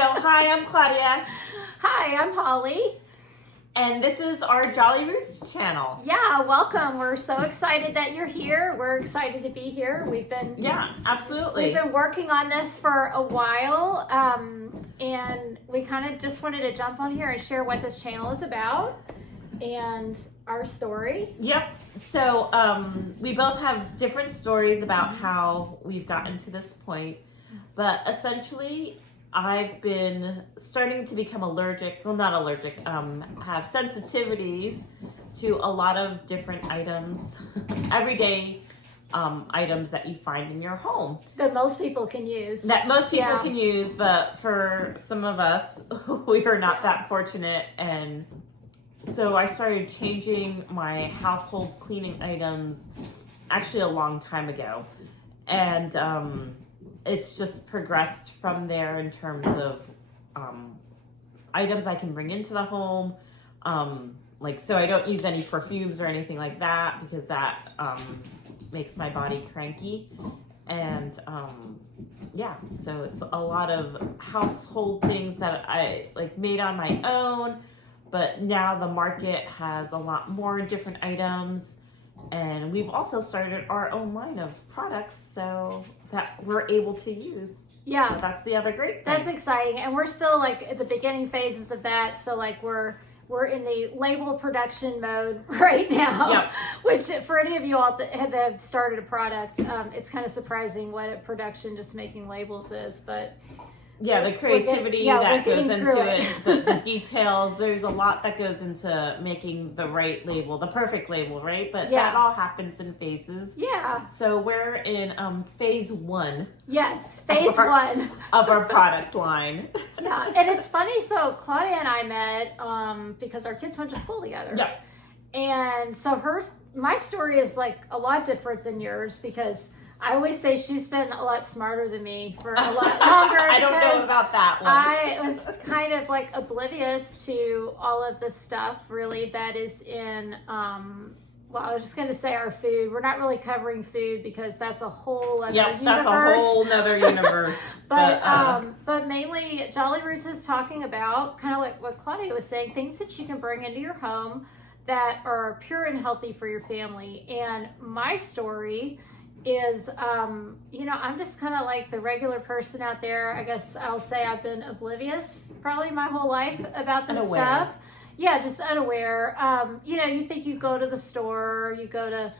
Hi, I'm Claudia, Hi, I'm Holly. and this is our Jolly Roots channel. Yeah, welcome. We're so excited that you're here. We're excited to be here. Yeah, absolutely. We've been working on this for a while, and we kind of just wanted to jump on here and share what this channel is about and our story. Yep. So we both have different stories about how we've gotten to this point, but essentially, I've been starting to become allergic. Well, not allergic. Have sensitivities to a lot of different items, everyday items that you find in your home. That most people can use. That most people Yeah. can use, but for some of us, we are not that fortunate. And so I started changing my household cleaning items actually a long time ago. And it's just progressed from there in terms of items I can bring into the home. So I don't use any perfumes or anything like that because that makes my body cranky. And so it's a lot of household things that I made on my own, but now the market has a lot more different items, and we've also started our own line of products so that we're able to use. Yeah. So that's the other great thing. That's exciting, and we're still at the beginning phases of that. So we're in the label production mode right now. Yep. Which for any of you all that have started a product, it's kind of surprising what a production just making labels is, but. Yeah, the creativity that goes into it, the details. There's a lot that goes into making the right label, the perfect label, right? But that all happens in phases. Yeah. So we're in phase one. Yes, phase one of our product line. Yeah, and it's funny. So Claudia and I met because our kids went to school together. Yeah. And so my story is a lot different than yours because I always say she's been a lot smarter than me for a lot longer. I don't know about that one. I was kind of oblivious to all of the stuff really that is in, I was just going to say our food. We're not really covering food because that's a whole other universe. That's a whole nother universe. But mainly Jolly Roots is talking about kind of like what Claudia was saying, things that you can bring into your home that are pure and healthy for your family. And my story is, I'm just kind of like the regular person out there. I guess I'll say I've been oblivious probably my whole life about this stuff. Yeah, just unaware. You think you go to the store, you go to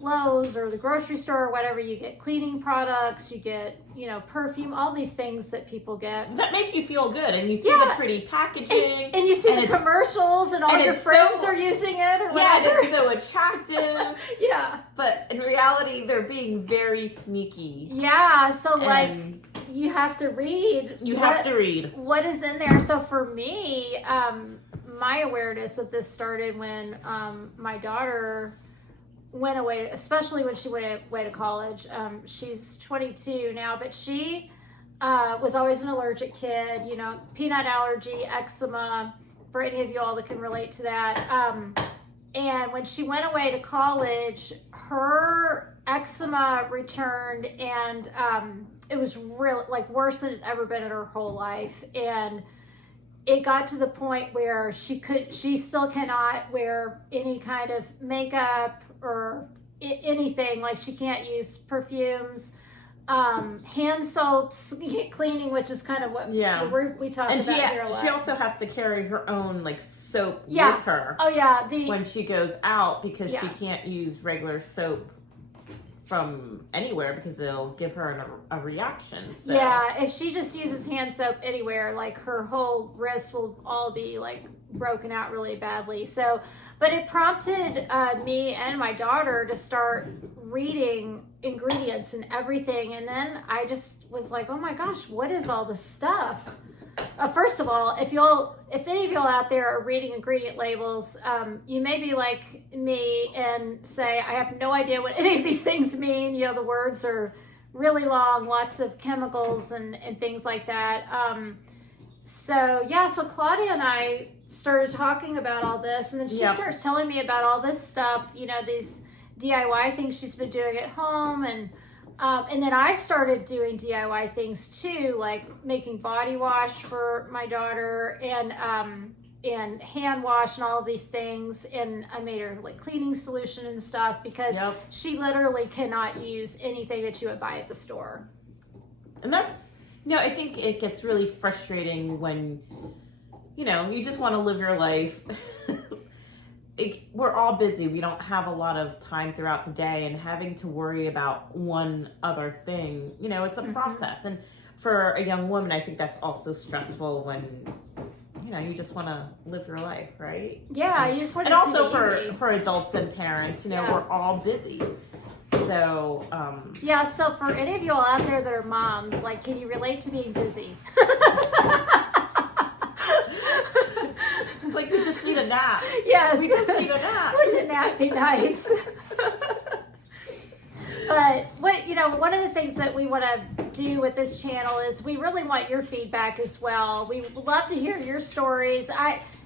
Lowe's or the grocery store or whatever, you get cleaning products, you get, perfume, all these things that people get. That make you feel good, and you see the pretty packaging. And you see the commercials, and all your friends are using it or whatever. Yeah, and it's so attractive. Yeah. But in reality, they're being very sneaky. Yeah, so you have to read. You have to read. What is in there. So for me, my awareness of this started when my daughter went away, especially when she went away to college. She's 22 now, but she was always an allergic kid, peanut allergy, eczema, for any of you all that can relate to that. And when she went away to college, her eczema returned, and it was really worse than it's ever been in her whole life. And it got to the point where she still cannot wear any kind of makeup or anything. She can't use perfumes, hand soaps, cleaning, which is kind of what we talk about here a lot. She also has to carry her own soap with her. Oh yeah, when she goes out because she can't use regular soap from anywhere because it'll give her a reaction. So. Yeah, if she just uses hand soap anywhere, her whole wrist will all be broken out really badly. So, but it prompted me and my daughter to start reading ingredients and everything. And then I just was like, oh my gosh, what is all this stuff? First of all, if any of y'all out there are reading ingredient labels, you may be like me and say, I have no idea what any of these things mean. The words are really long, lots of chemicals and things like that. So Claudia and I started talking about all this, and then she starts telling me about all this stuff, these DIY things she's been doing at home, and And then I started doing DIY things too, like making body wash for my daughter and hand wash and all of these things. And I made her like cleaning solution and stuff because she literally cannot use anything that you would buy at the store. And that's, I think it gets really frustrating when, you just want to live your life. We're all busy. We don't have a lot of time throughout the day, and having to worry about one other thing, it's a process. And for a young woman, I think that's also stressful when, you just want to live your life, right? Yeah, you just want and it also to be easy. for adults and parents, we're all busy. So, yeah, so for any of you all out there that are moms, like, can you relate to being busy? It's like we just need a nap. Yes. We just need a nap. Wouldn't a nap be nice? But one of the things that we want to do with this channel is we really want your feedback as well. We would love to hear your stories.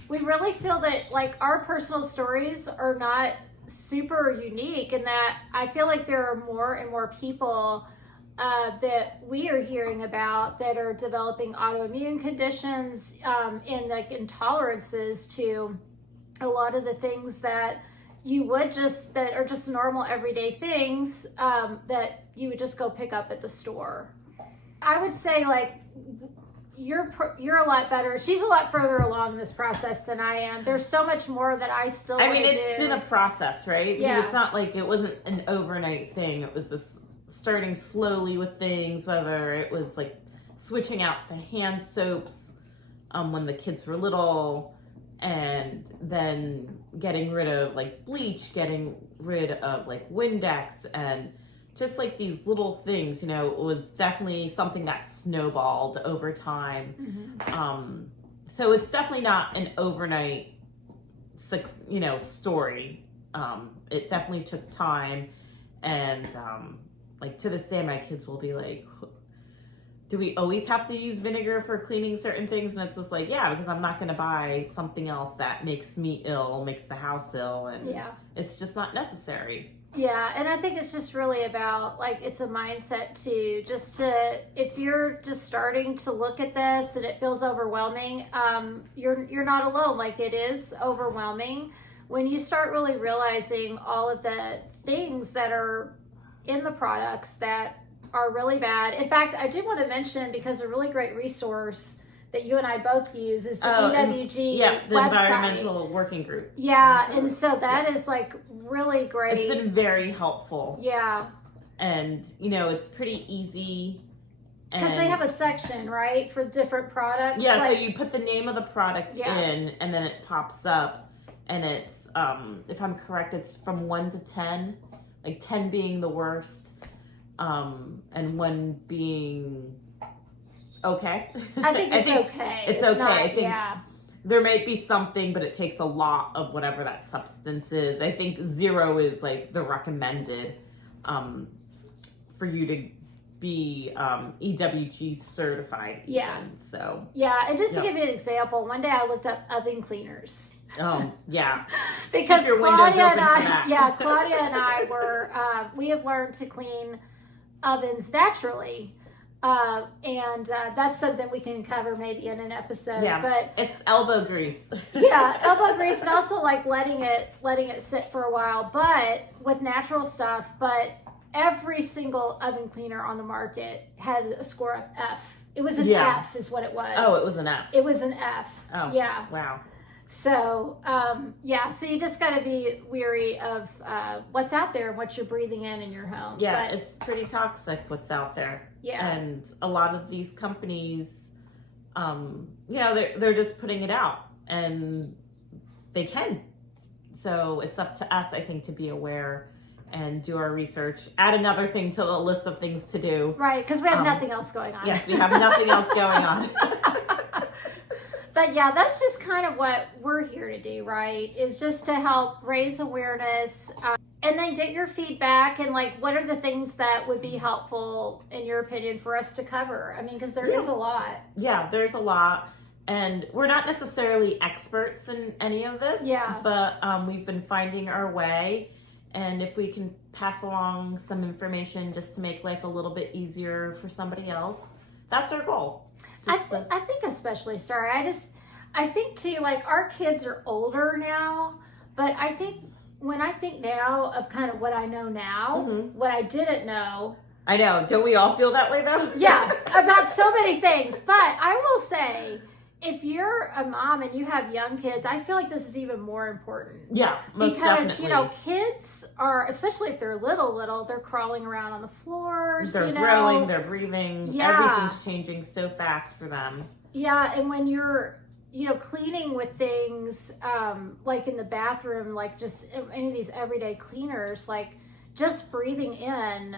We really feel that like our personal stories are not super unique, and that I feel like there are more and more people that we are hearing about that are developing autoimmune conditions and like intolerances to a lot of the things that that are just normal everyday things that you would just go pick up at the store. I would say like you're a lot better. She's a lot further along in this process than I am. There's so much more that I still want to do. It's been a process, right? Yeah. Because it's not like it wasn't an overnight thing. It was just starting slowly with things, whether it was like switching out the hand soaps when the kids were little, and then getting rid of like bleach, getting rid of like Windex, and just like these little things, it was definitely something that snowballed over time. Mm-hmm. So it's definitely not an overnight, story. It definitely took time, and like to this day, my kids will be like, do we always have to use vinegar for cleaning certain things? And it's just like, yeah, because I'm not going to buy something else that makes me ill, makes the house ill, and it's just not necessary. Yeah, and I think it's just really about, like, it's a mindset too, if you're just starting to look at this and it feels overwhelming, you're not alone. Like, it is overwhelming when you start really realizing all of the things that are in the products that are really bad. In fact, I did want to mention, because a really great resource that you and I both use is the EWG the website. Environmental Working Group. Yeah, and so that is like really great. It's been very helpful. Yeah. And, it's pretty easy. Because they have a section, right, for different products. Yeah, so you put the name of the product in, and then it pops up. And it's, if I'm correct, it's from 1 to 10. Like 10 being the worst, and 1 being okay. I think it's okay. It's okay. Not, I think there might be something, but it takes a lot of whatever that substance is. I think 0 is like the recommended for you to be EWG certified. Yeah. Even. So. Yeah, and just to give you an example, one day I looked up oven cleaners. Oh, yeah. Because Claudia and I were, we have learned to clean ovens naturally. And that's something we can cover maybe in an episode. Yeah, but it's elbow grease. Yeah, elbow grease, and also like letting it sit for a while, but with natural stuff. But every single oven cleaner on the market had a score of F. It was an F is what it was. Oh, it was an F. It was an F. Oh, yeah. Wow. So, so you just got to be weary of what's out there and what you're breathing in your home. Yeah, it's pretty toxic what's out there. Yeah. And a lot of these companies, they're just putting it out, and they can. So it's up to us, I think, to be aware and do our research. Add another thing to the list of things to do. Right, because we have nothing else going on. Yes, we have nothing else going on. But yeah, that's just kind of what we're here to do, right? Is just to help raise awareness and then get your feedback and like, what are the things that would be helpful in your opinion for us to cover? I mean, because there is a lot. Yeah, there's a lot. And we're not necessarily experts in any of this. Yeah. But we've been finding our way. And if we can pass along some information just to make life a little bit easier for somebody else, that's our goal. I think especially, sorry, I think too, like our kids are older now, but I think when I think now of kind of what I know now, what I didn't know. I know. Don't we all feel that way though? Yeah, about so many things. But I will say, if you're a mom and you have young kids, I feel like this is even more important. Yeah, most because definitely. you know, kids are, especially if they're little, they're crawling around on the floors. They're you know? growing, they're breathing. Yeah. Everything's changing so fast for them. Yeah, and when you're, you know, cleaning with things like in the bathroom, like just any of these everyday cleaners, like just breathing in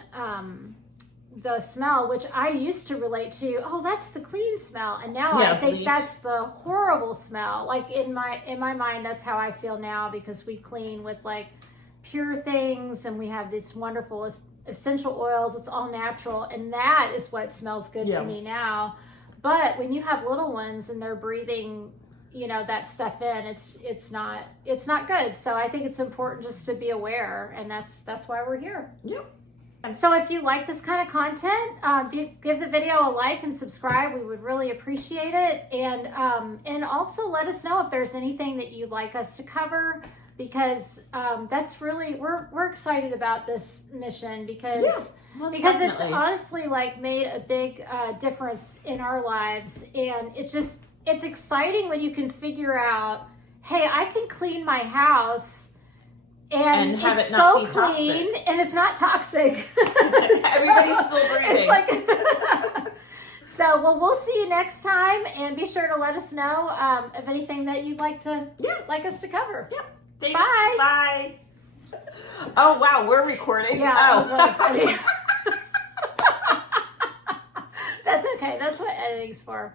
the smell, which I used to relate to, oh, that's the clean smell, and now I think bleach. that's the horrible smell. Like in my mind, that's how I feel now, because we clean with like pure things, and we have these wonderful essential oils. It's all natural, and that is what smells good to me now. But when you have little ones and they're breathing, you know, that stuff in, it's not good. So I think it's important just to be aware, and that's why we're here. Yep. So if you like this kind of content, give the video a like and subscribe. We would really appreciate it. And also let us know if there's anything that you'd like us to cover, because that's really, we're excited about this mission, because definitely. it's honestly like made a big difference in our lives. And it's exciting when you can figure out, hey, I can clean my house and have it's it not so be toxic. clean and it's not toxic. Everybody's still breathing. It's like so, well, we'll see you next time, and be sure to let us know of anything that you'd like us to cover. Yep. Thanks. Bye. Bye. Oh wow, we're recording. Yeah, Oh. that was really funny. That's okay. That's what editing's for.